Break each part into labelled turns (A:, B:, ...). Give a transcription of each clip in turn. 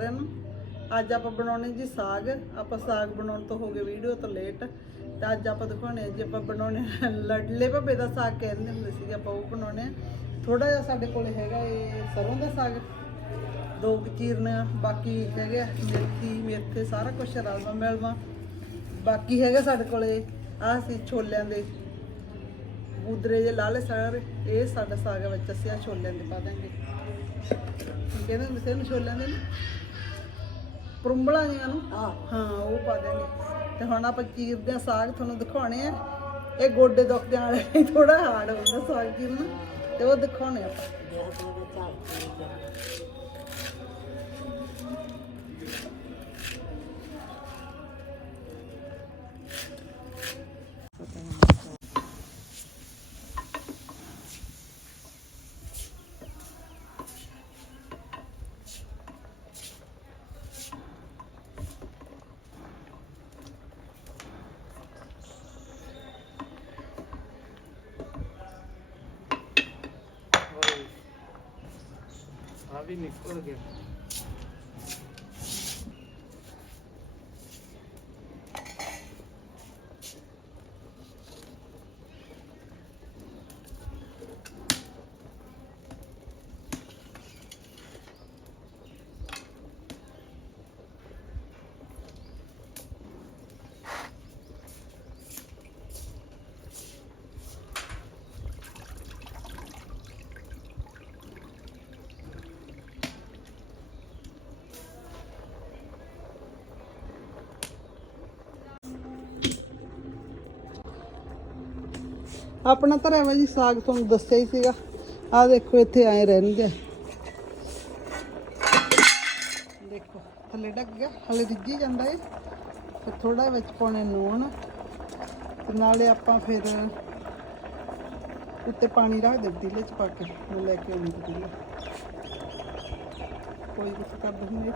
A: ਸਾਰਿਆਂ ਨੂੰ। ਅੱਜ ਆਪਾਂ ਬਣਾਉਣੇ ਜੀ ਸਾਗ। ਆਪਾਂ ਸਾਗ ਬਣਾਉਣ ਤੋਂ ਹੋ ਗਏ ਵੀਡੀਓ ਤੋਂ ਲੇਟ ਤੇ ਅੱਜ ਆਪਾਂ ਦਿਖਾਉਣੇ ਆ ਜੀ, ਆਪਾਂ ਬਣਾਉਣੇ ਆ ਲੱਡਲੇ ਭੱਬੇ ਦਾ ਸਾਗ ਕਹਿੰਦੇ ਹੁੰਦੇ ਸੀ ਆਪਾਂ ਉਹ ਬਣਾਉਣੇ ਆ। ਥੋੜਾ ਜਿਹਾ ਸਾਡੇ ਕੋਲ ਹੈਗਾ ਇਹ ਸਰੋਂ ਦਾ ਸਾਗ, ਦੋ ਕੁ ਬਾਕੀ ਹੈਗੇ ਆ ਮੇਥੀ, ਮੇਥੇ, ਸਾਰਾ ਕੁਝ ਰਲਵਾ ਮਿਲਵਾ। ਬਾਕੀ ਹੈਗਾ ਸਾਡੇ ਕੋਲੇ, ਆਹ ਸੀ ਛੋਲਿਆਂ ਦੇ। ਬੂਦਰੇ ਜੇ ਲਾਲੇ ਸਾਰੇ ਇਹ ਸਾਡਾ ਸਾਗ ਵਿੱਚ ਅਸੀਂ ਆ ਛੋਲਿਆਂ ਦੇ ਪਾ ਦਾਂਗੇ। ਕਹਿੰਦੇ ਹੁੰਦੇ ਸੀ ਇਹਨੂੰ ਛੋਲਿਆਂ ਦੇ ਨਾ ਪਰੁੰਬਲਾਂ ਜੀਆਂ ਨੂੰ? ਹਾਂ। ਉਹ ਪਾ ਦਾਂਗੇ। ਤੇ ਹੁਣ ਆਪਾਂ ਚੀਰਦੇ ਆ ਸਾਗ ਤੁਹਾਨੂੰ ਦਿਖਾਉਣੇ ਆ। ਇਹ ਗੋਡੇ ਦੁਖਦੇ ਵਾਲੇ ਥੋੜਾ ਹਾਰਡ ਹੁੰਦਾ ਸਾਗ ਚੀਰਨਾ। ਤੇ ਉਹ ਦਿਖਾਉਣੇ ਆਪਾਂ।
B: ਆ ਵੀ ਨਿਕਲ ਗਿਆ
A: ਆਪਣਾ ਧਰਿਆ ਵਾ ਜੀ, ਸਾਗ ਤੁਹਾਨੂੰ ਦੱਸਿਆ ਹੀ ਸੀਗਾ। ਆਹ ਦੇਖੋ, ਇੱਥੇ ਆਏ ਰਹਿਣਗੇ। ਦੇਖੋ, ਥੱਲੇ ਡੱਗ ਗਿਆ, ਹਲੇ ਰਿੱਝੀ ਜਾਂਦਾ ਏ ਫਿਰ ਥੋੜਾ ਵਿੱਚ ਪਾਉਣੇ ਨੂਣ। ਤੇ ਨਾਲੇ ਆਪਾਂ ਫਿਰ ਉੱਤੇ ਪਾਣੀ ਰੱਖ ਦੇ, ਪਤੀਲੇ ਚ ਪਾ ਕੇ, ਉਹ ਲੈ ਕੇ ਆਉਂਦੇ ਪਤੀਲੇ। ਕੋਈ ਕੁਛ ਕਰ ਦੂੰਗੇ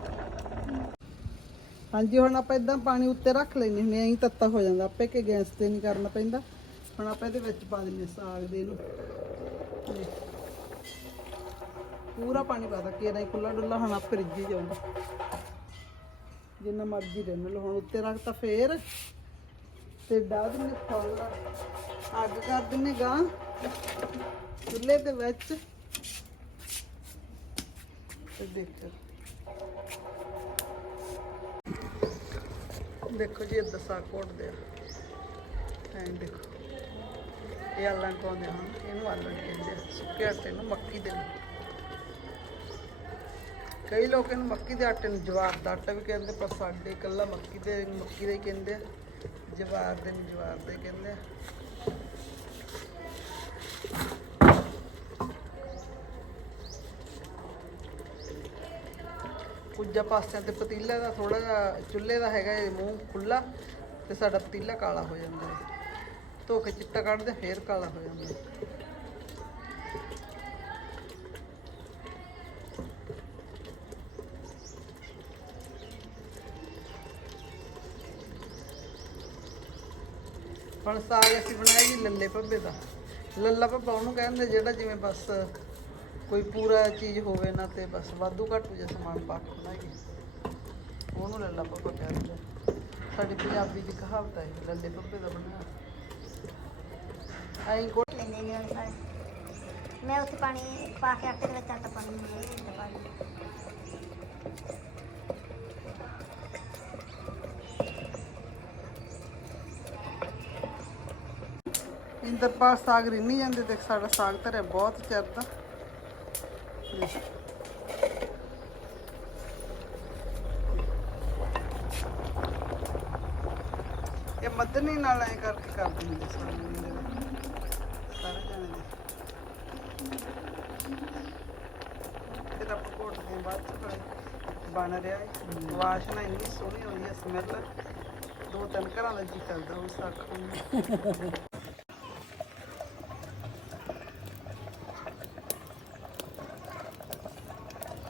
A: ਹਾਂਜੀ, ਹੁਣ ਆਪਾਂ ਇਦਾਂ ਪਾਣੀ ਉੱਤੇ ਰੱਖ ਲੈਨੇ ਹੁੰਦੇ ਆਂ ਐਂ ਤੱਤਾ ਹੋ ਜਾਂਦਾ। ਆਪੇ ਕਿ ਗੈਸ ਤੇ ਨਹੀਂ ਕਰਨਾ ਪੈਂਦਾ। ਹੁਣ ਆਪਾਂ ਇਹਦੇ ਵਿੱਚ ਪਾ ਦਿੰਨੇ ਸਾਗ ਦੇ ਨੂੰ ਪੂਰਾ ਪਾਣੀ ਪਾ ਦਾ ਨਹੀਂ ਖੁੱਲਾ ਡੁੱਲਾ ਹੁਣ ਆਪੇ ਰਿੱਝੀ ਜਾਊਗਾ ਜਿੰਨਾ ਮਰਜ਼ੀ ਰਹਿਣ ਲਓ। ਹੁਣ ਉੱਤੇ ਰੱਖਤਾ ਫੇਰ। ਤੇ ਡਾਹ ਦਿੰਨੇ ਖੋਲ੍ਹ ਅੱਗ ਕਰ ਦਿੰਨੇ ਗਾਂ ਚੁੱਲ੍ਹੇ ਦੇ ਵਿੱਚ। ਤੇ ਦੇਖੋ। ਦੇਖੋ ਜੀ ਇੱਦਾਂ ਸਾਗ ਘੋਟਦੇ ਆ। ਐਂ ਦੇਖੋ। ਇਹ ਆਲਣ ਪਾਉਂਦੇ ਹਨ ਇਹਨੂੰ ਆਲਣ ਕਹਿੰਦੇ ਆ ਕਈ ਲੋਕ ਇਹਨੂੰ ਮੱਕੀ ਦੇ ਆਟੇ ਨੂੰ ਜਵਾਰ ਦਾ ਆਟਾ ਵੀ ਕਹਿੰਦੇ, ਪਰ ਸਾਡੇ ਇਕੱਲਾ ਮੱਕੀ ਦੇ, ਮੱਕੀ ਦਾ ਕਹਿੰਦੇ ਜਵਾਰ ਦੇ ਨੂੰ ਜਵਾਰ ਦੇ ਕਹਿੰਦੇ ਆ। ਪਾਸਿਆਂ ਤੇ ਪਤੀਲਾ ਦਾ ਥੋੜਾ ਜਿਹਾ, ਚੁੱਲ੍ਹੇ ਦਾ ਹੈਗਾ ਇਹ ਮੂੰਹ ਖੁੱਲਾ ਤੇ ਸਾਡਾ ਪਤੀਲਾ ਕਾਲਾ ਹੋ ਜਾਂਦਾ ਹੈ। ਧੋ ਕੇ ਚਿੱਟਾ ਕੱਢਦੇ, ਫੇਰ ਕਾਲਾ ਹੋ ਜਾਂਦਾ। ਹੁਣ ਸਾਗ ਅਸੀਂ ਬਣਾਇਆ ਜੀ ਲੱਲੇ ਭੱਬੇ ਦਾ। ਲੱਲਾ ਭੱਬਾ ਉਹਨੂੰ ਕਹਿੰਦੇ ਜਿਹੜਾ ਜਿਵੇਂ ਬਸ ਕੋਈ ਪੂਰਾ ਚੀਜ਼ ਹੋਵੇ ਨਾ ਤੇ ਬਸ ਵਾਧੂ ਘਾਟੂ ਜਿਹਾ ਸਮਾਨ ਪਾ ਕੇ ਬਣਾਈਏ ਉਹਨੂੰ ਲੱਲਾ ਭੱਬਾ ਕਹਿੰਦੇ ਆ। ਸਾਡੀ ਪੰਜਾਬੀ ਦੀ ਕਹਾਵਤ ਹੈ ਲੱਲੇ ਭੱਬੇ ਦਾ ਬਣਾਇਆ ਕੋ
C: ਲੈਂਦੇ ਨੇ। ਮੈਂ ਉੱਥੇ ਪਾਣੀ ਪਾ ਕੇ ਆਟੇ ਦੇ ਵਿੱਚ ਆਟਾ ਪਾਣੀ ਦੇ ਪਾ ਦਿੰਦੀ
A: ਇੰਦਰਪਾਲ ਸਾਗ ਰਿੰਨੀ ਜਾਂਦੇ ਤੇ ਸਾਡਾ ਸਾਗ ਧਰਿਆ ਬਹੁਤ ਚਿਰ ਦਾ ਇਹ ਮਦਨੀ ਨਾਲ ਐ ਕਰਕੇ ਕਰ ਦਿੰਦੇ ਸਾਰੇ ਜਣੇ ਸਾਰੇ ਜਣੇ ਦੇ ਫਿਰ ਆਪਾਂ ਘੋਟਦੇ ਹਾਂ ਬਾਅਦ ਚ ਫਿਰ ਬਣ ਰਿਹਾ ਹੈ। ਵਾਸ਼ਨਾ ਇੰਨੀ ਸੋਹਣੀ ਆਉਂਦੀ ਹੈ ਸਮੈਲ ਦੋ ਤਿੰਨ ਘਰਾਂ ਦਾ ਜੀ ਕਰਦਾ ਉਹ ਸਾਗ ਖਾਣ ਨੂੰ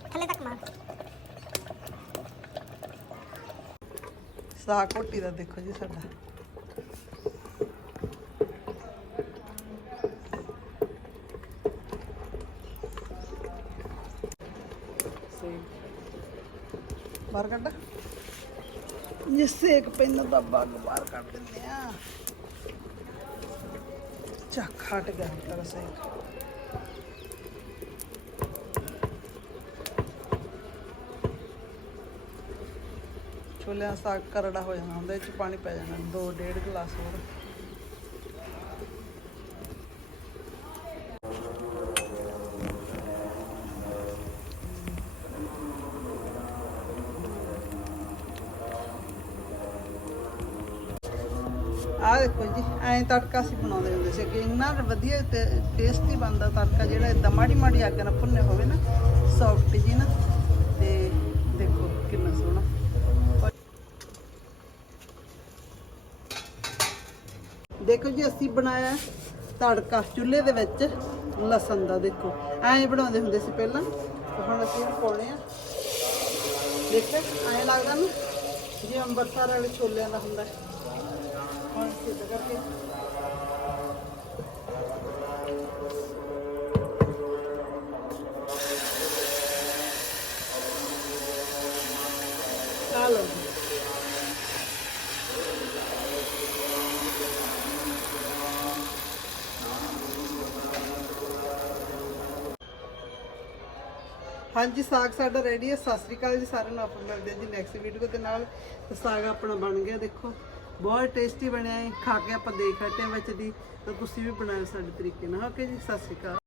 C: ਥੱਲੇ ਤੱਕ ਮਾਰ।
A: ਸਾਗ ਘੋਟੀ ਦਾ ਦੇਖੋ ਜੀ ਸਾਡਾ। ਬਾਹਰ ਕੱਢ। ਜੇ ਸੇਕ ਪੈਂਦਾ ਤਾਂ ਬੱਗ ਬਾਹਰ ਕੱਢ ਦਿੰਦੇ ਆ। ਚੱਕ, ਹਟ ਗਿਆ ਤੇਰਾ ਸੇਕ ਛੋਲਿਆਂ ਦਾ ਸਾਗ ਕਰੜਾ ਹੋ ਜਾਣਾ, ਉਹਦੇ ਵਿੱਚ ਪਾਣੀ ਪੈ ਜਾਣਾ, ਦੋ ਡੇਢ ਗਲਾਸ ਹੋਰ। ਆਹ ਦੇਖੋ ਜੀ, ਐਂ ਤੜਕਾ ਅਸੀਂ ਬਣਾਉਂਦੇ ਹੁੰਦੇ ਸੀ ਕਿ ਇੰਨਾ ਵਧੀਆ ਟੇਸਟੀ ਬਣਦਾ ਤੜਕਾ ਜਿਹੜਾ ਇਦਾਂ ਮਾੜੀ ਮਾੜੀ ਅੱਗ ਨਾਲ ਭੁੰਨੇ ਹੋਵੇ ਨਾ ਸੌਫਟ ਜੀ ਨਾ, ਤੇ ਦੇਖੋ ਕਿੰਨਾ ਸੋਹਣਾ। ਦੇਖੋ ਜੀ, ਅਸੀਂ ਬਣਾਇਆ ਤੜਕਾ ਚੁੱਲ੍ਹੇ ਦੇ ਵਿੱਚ ਲਸਣ ਦਾ, ਦੇਖੋ। ਐਂ ਬਣਾਉਂਦੇ ਹੁੰਦੇ ਸੀ ਪਹਿਲਾਂ, ਹੁਣ ਅਸੀਂ ਇਹਨੂੰ ਪਾਉਣੇ ਆ। ਦੇਖੋ ਐਂ ਲੱਗਦਾ ਨਾ, ਜਿਵੇਂ ਅੰਬਰਸਰ ਵਾਲੇ ਛੋਲਿਆਂ ਦਾ ਹੁੰਦਾ ਹੈ ਹੁਣ ਸਿੱਧ ਕਰਕੇ ਆ ਲਓ ਜੀ। ਹਾਂਜੀ, ਸਾਗ ਸਾਡਾ ਰੈਡੀ ਹੈ। ਸਤਿ ਸ੍ਰੀ ਅਕਾਲ ਜੀ, ਸਾਰਿਆਂ ਨੂੰ ਆਪਾਂ ਮਿਲਦੇ ਹਾਂ ਜੀ ਨੈਕਸਟ ਵੀਡੀਓ ਦੇ ਨਾਲ। ਸਾਗ ਆਪਣਾ ਬਣ ਗਿਆ, ਦੇਖੋ। ਬਹੁਤ ਟੇਸਟੀ ਬਣਿਆ ਹੈ, ਖਾ ਕੇ ਆਪਾਂ ਦੇਖ ਹਟੇ ਵਿੱਚ ਦੀ, ਤਾਂ ਤੁਸੀਂ ਵੀ ਬਣਾਓ ਸਾਡੇ ਤਰੀਕੇ ਨਾਲ। ਓਕੇ ਜੀ, ਸਤਿ ਸ੍ਰੀ ਅਕਾਲ।